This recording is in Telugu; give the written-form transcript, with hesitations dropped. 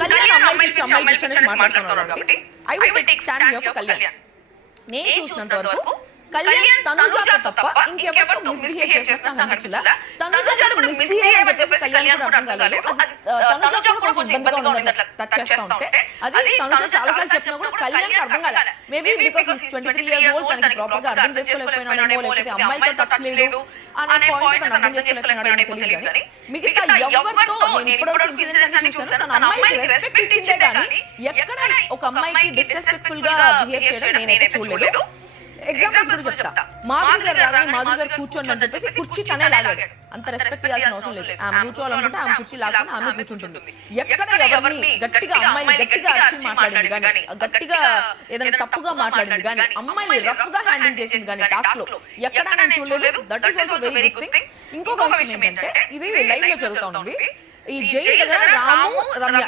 కళ్యాణ్ అమ్మాయికి పిచ్చి మాట్లాడుతున్నాడు కాబట్టి I will take stand here for Kalyan. నేను చూసినంత వరకు కళ్యాణ్ తనుజాతో తప్ప ఇంకెవరితో మిస్బిహేవ్ చేసినట్టు నాకు అనిపించలా. తనుజ కూడా మిస్బిహేవ్ అని చెప్పేసి కళ్యాణ్ కూడా అర్థం కాలేదు. తనుజ కూడా కొంచెం ఇబ్బందిగా ఉంది టచ్ చేస్తా ఉంటే. అది తనుజ చాలా సార్లు చెప్పినా కూడా కళ్యాణ్ అర్థం కాలేదు. మేబీ బికాస్ 23 years old, తనకి ప్రాపర్ గా అర్థం చేసుకోలేకపోయినాడేమో, లేకపోతే అమ్మాయితో టచ్ లేదు అనే పాయింట్ తను అర్థం చేసుకోలేకపోయినాడో తెలియదు. కానీ మిగతా ఎవరితో నేను ఇప్పటివరకు ఇన్సిడెంట్స్ అన్ని చూసాను, తన అమ్మాయికి రెస్పెక్ట్ ఇచ్చే కానీ ఎక్కడ ఒక అమ్మాయికి డిస్రెస్పెక్ట్ఫుల్ గా బిహేవ్ చేయడం నేనైతే చూడలేదు. ఎగ్జాంపుల్స్ కూడా చెప్తా. మాధురి గారు రాగానే మాధురి గారు కూర్చోండి అని చెప్పేసి కుర్చీ తనే లాగాడు. అంత రెస్పెక్ట్ ఇవ్వాల్సిన అవసరం లేదు. ఆమె కూర్చోవాలనుకుంటే ఆమె కుర్చీ లాగానే ఆమె కూర్చుంటుంది. ఎక్కడ ఎవరిని గట్టిగా అమ్మాయిని గట్టిగా అరిచి మాట్లాడింది కానీ, గట్టిగా ఏదైనా తప్పుగా మాట్లాడింది కానీ, అమ్మాయిని రఫ్ గా హ్యాండిల్ చేసింది కానీ టాస్క్ లో ఎక్కడ నేను చూడలేదు. That is also very good thing. ఇంకొక విషయం ఏంటంటే ఇది లైవ్ లో జరుగుతా ఉంది. ఈ జైలు దగ్గర రాము రమ్య